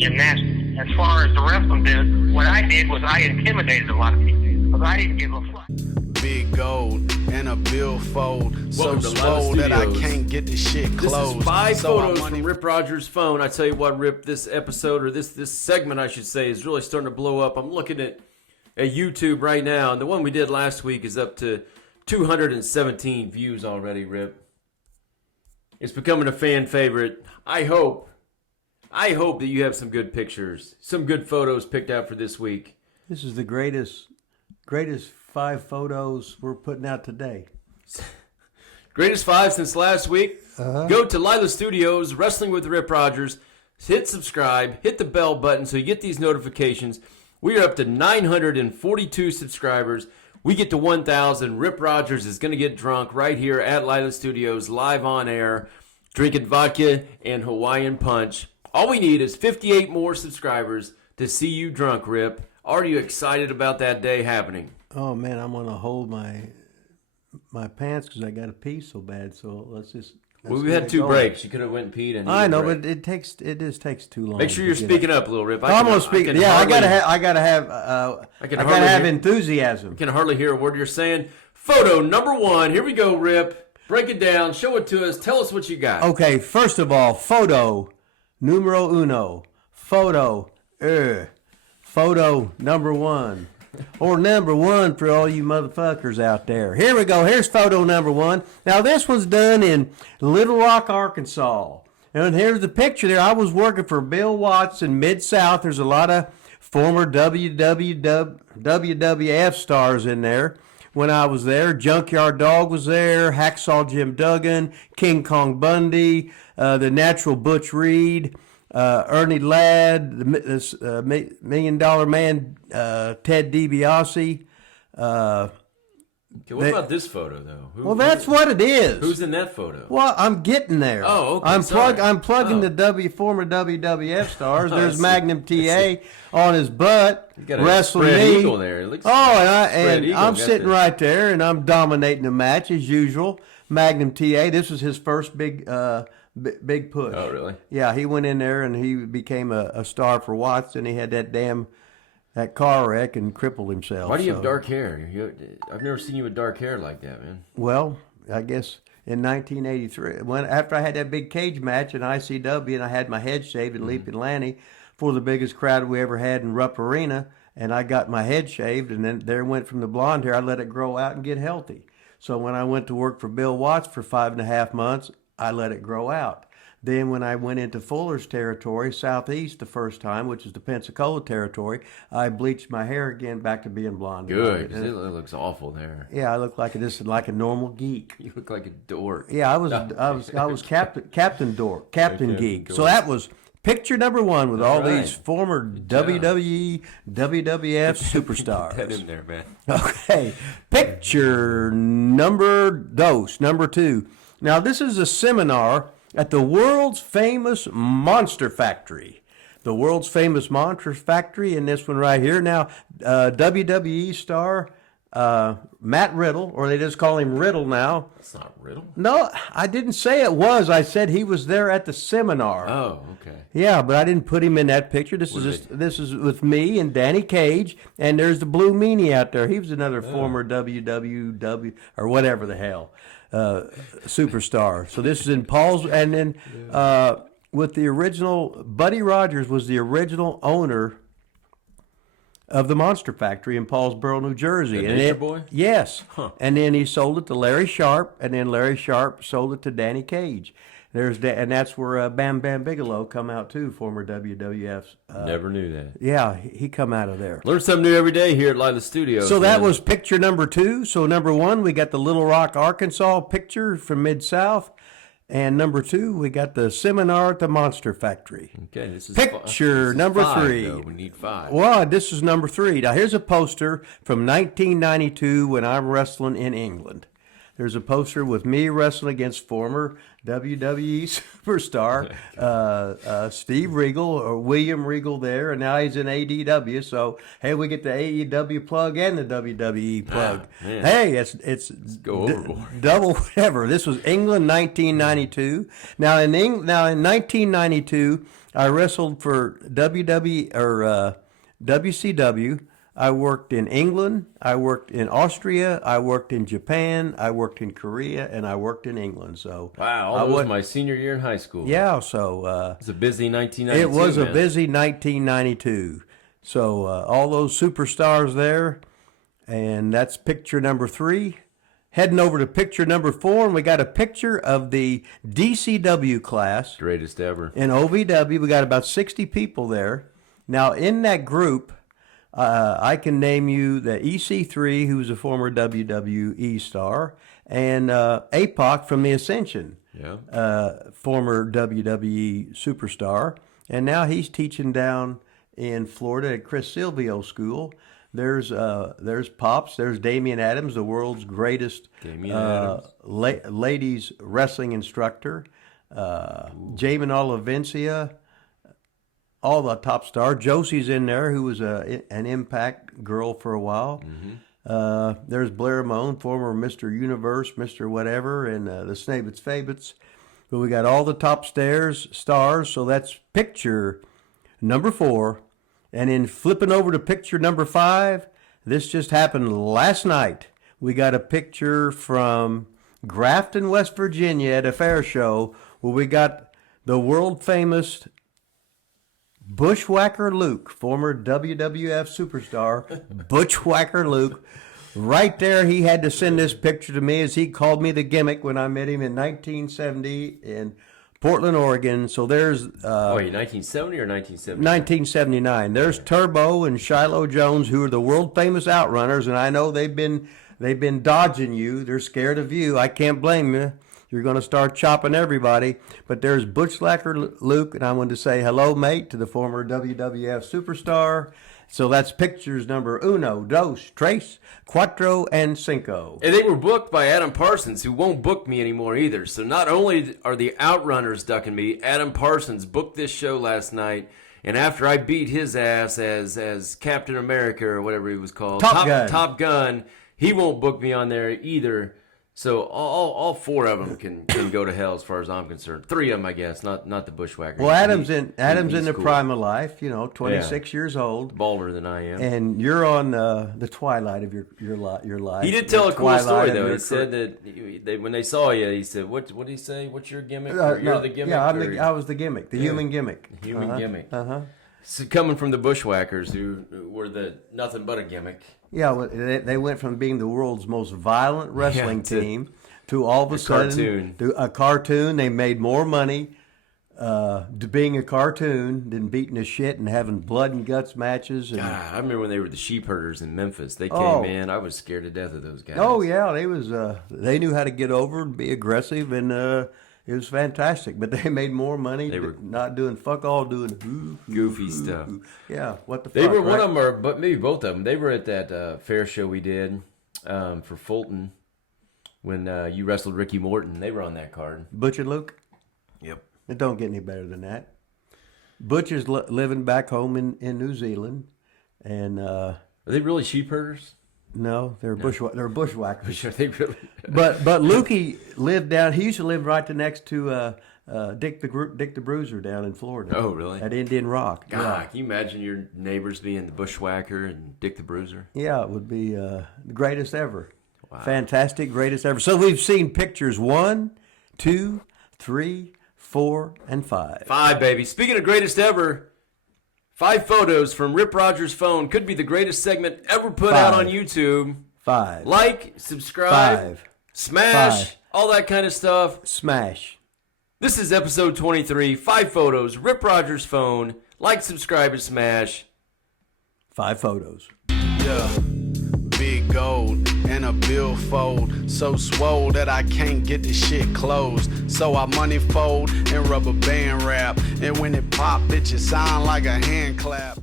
gymnastics. As far as the wrestling did, what I did was I intimidated a lot of people because I didn't give a fuck. Big gold and a billfold, so Welcome to swole that I Studios. can't get the shit closed. This is 5 So photos I'm from Rip Rogers' phone. I tell you what, Rip, this episode, or this segment, I should say, is really starting to blow up. I'm looking at YouTube right now, and the one we did last week is up to 217 views already, Rip. It's becoming a fan favorite. I hope that you have some good pictures, some good photos picked out for this week. This is the greatest 5 photos we're putting out today. Greatest 5 since last week. Go to Lila Studios, Wrestling with Rip Rogers. Hit subscribe. Hit the bell button so you get these notifications. We are up to 942 subscribers. We get to 1,000. Rip Rogers is going to get drunk right here at Lila Studios, live on air, drinking vodka and Hawaiian punch. All we need is 58 more subscribers to see you drunk, Rip. Are you excited about that day happening? Oh man, I'm gonna hold my pants because I got to pee so bad. So let's Well, we had 2 breaks. You could have went and peed. I know, but it just takes too long. Make sure you're speaking up a little, Rip. I'm gonna speak. Yeah, I gotta have enthusiasm. I can hardly hear a word you're saying. Photo number 1. Here we go, Rip. Break it down. Show it to us. Tell us what you got. Okay, first of all, photo numero uno. Photo number 1. Or number 1 for all you motherfuckers out there. Here we go. Here's photo number 1. Now, this was done in Little Rock, Arkansas. And here's the picture there. I was working for Bill Watts in Mid-South. There's a lot of former WWF stars in there when I was there. Junkyard Dog was there. Hacksaw Jim Duggan. King Kong Bundy. The Natural Butch Reed. Ernie Ladd, the $1 Million Man, Ted DiBiase. Okay, what about this photo, though? That's what it is. Who's in that photo? Well, I'm getting there. Oh, okay. I'm plugging the former WWF stars. There's Magnum TA on his butt, wrestling me. Eagle there. It looks I'm sitting right there, and I'm dominating the match as usual. Magnum TA. This was his first big push. Oh, really? Yeah, he went in there and he became a star for Watts, and he had that car wreck and crippled himself. Why do you have dark hair? I've never seen you with dark hair like that, man. Well, I guess in 1983, after I had that big cage match in ICW, and I had my head shaved in Leaping Lanny for the biggest crowd we ever had in Rupp Arena, and I got my head shaved, and then there went from the blonde hair. I let it grow out and get healthy. So when I went to work for Bill Watts for 5.5 months, I let it grow out. Then when I went into Fuller's territory, southeast the first time, which is the Pensacola territory, I bleached my hair again back to being blonde. Good. It looks awful there. Yeah, I look like a normal geek. You look like a dork. Yeah, I was Captain Dork, Captain Geek. Dork. So that was picture number 1 with all these former WWE, WWF superstars. Put that in there, man. Okay, picture number 2. Now, this is a seminar at the world's famous Monster Factory. The world's famous Monster Factory in this one right here. Now, WWE star Matt Riddle, or they just call him Riddle now. It's not Riddle? No, I didn't say it was. I said he was there at the seminar. Oh, okay. Yeah, but I didn't put him in that picture. This is with me and Danny Cage, and there's the Blue Meanie out there. He was another former WWW or whatever the hell superstar. So this is in Paul's, and then with the original, Buddy Rogers was the original owner of the Monster Factory in Paulsboro, New Jersey. The Nature Boy? Yes. Huh. And then he sold it to Larry Sharp, and then Larry Sharp sold it to Danny Cage. And that's where Bam Bam Bigelow come out too, former WWF's. Never knew that. Yeah, he come out of there. Learn something new every day here at Lila Studios. So that was picture number 2. So number 1, we got the Little Rock, Arkansas picture from Mid-South. And number 2, we got the seminar at the Monster Factory. Okay, this is picture number 3. Though. We need 5. Well, this is number 3. Now here's a poster from 1992 when I'm wrestling in England. There's a poster with me wrestling against former WWE superstar Steve Regal, or William Regal there, and now he's in ADW. So, hey, we get the AEW plug and the WWE plug. Hey, it's go overboard. Double whatever. This was England, 1992. Now in 1992, I wrestled for WCW. I worked in England. I worked in Austria. I worked in Japan. I worked in Korea, and I worked in England. So wow, that was my senior year in high school. Yeah, so it was a busy 1992. It was a busy 1992. So all those superstars there, and that's picture number 3. Heading over to picture number 4, and we got a picture of the DCW class. Greatest ever. In OVW, we got about 60 people there. Now, in that group, I can name you the EC3, who's a former WWE star, and APOC from the Ascension, former WWE superstar. And now he's teaching down in Florida at Chris Silvio School. There's Pops. There's Damian Adams, the world's greatest ladies wrestling instructor. Jamin Olivencia, all the top stars. Josie's in there, who was an Impact girl for a while. Mm-hmm. There's Blair Moan, former Mr. Universe, Mr. Whatever, and the Snabits Fabits. But we got all the top stars. So that's picture number 4. And in flipping over to picture number 5, this just happened last night. We got a picture from Grafton, West Virginia at a fair show where we got the world famous Bushwhacker Luke, former WWF superstar, Bushwhacker Luke. Right there, he had to send this picture to me as he called me the gimmick when I met him in 1970 in Portland, Oregon. So there's 1970 or 1979? 1979. There's Turbo and Shiloh Jones, who are the world famous outrunners, and I know they've been dodging you. They're scared of you. I can't blame you. You're going to start chopping everybody. But there's Bushwhacker Luke, and I wanted to say hello, mate, to the former WWF superstar. So that's pictures number 1, 2, 3, 4, and 5. And they were booked by Adam Parsons, who won't book me anymore either. So not only are the Outrunners ducking me, Adam Parsons booked this show last night. And after I beat his ass as Captain America or whatever he was called, Top Gun, he won't book me on there either. So all 4 of them can go to hell as far as I'm concerned. 3 of them, I guess, not the Bushwhacker. Well, Adam's in the prime of life, 26 years old. Balder than I am. And you're on the twilight of your life. He did tell a cool story, though. He said that when they saw you, he said, what did he say? What's your gimmick? You're the gimmick? Yeah, I was the gimmick, the human gimmick. The human gimmick. Uh-huh. So coming from the Bushwhackers, who were the nothing but a gimmick. Yeah, well, they went from being the world's most violent wrestling team to all of a sudden a cartoon. They made more money being a cartoon than beating the shit and having blood and guts matches. And, God, I remember when they were the sheep herders in Memphis. They came in. I was scared to death of those guys. Oh yeah, they knew how to get over and be aggressive, and it was fantastic. But they made more money. They were not doing fuck all, doing goofy stuff. Yeah, what the fuck? They were one of them, but maybe both of them. They were at that fair show we did for Fulton when you wrestled Ricky Morton. They were on that card. Butch and Luke. Yep. It don't get any better than that. Butch is living back home in New Zealand, and are they really sheep herders? No, they're bushwhackers. Sure, they really. But Lukey lived down. He used to live right next to Dick the Bruiser down in Florida. Oh, really? At Indian Rock. God, yeah. Can you imagine your neighbors being the Bushwhacker and Dick the Bruiser? Yeah, it would be the greatest ever. Wow. Fantastic, greatest ever. So we've seen pictures 1, 2, 3, 4, and 5. 5, baby. Speaking of greatest ever. 5 photos from Rip Rogers' phone. Could be the greatest segment ever put out on YouTube. 5. Like, subscribe, 5. Smash, 5. all that kind of stuff. Smash. This is episode 23. 5 photos. Rip Rogers' phone. Like, subscribe, and smash. 5 photos. Yeah. Big gold and a billfold, so swole that I can't get the shit closed. So I money fold and rubber band wrap, and when it pop, bitches sound like a hand clap.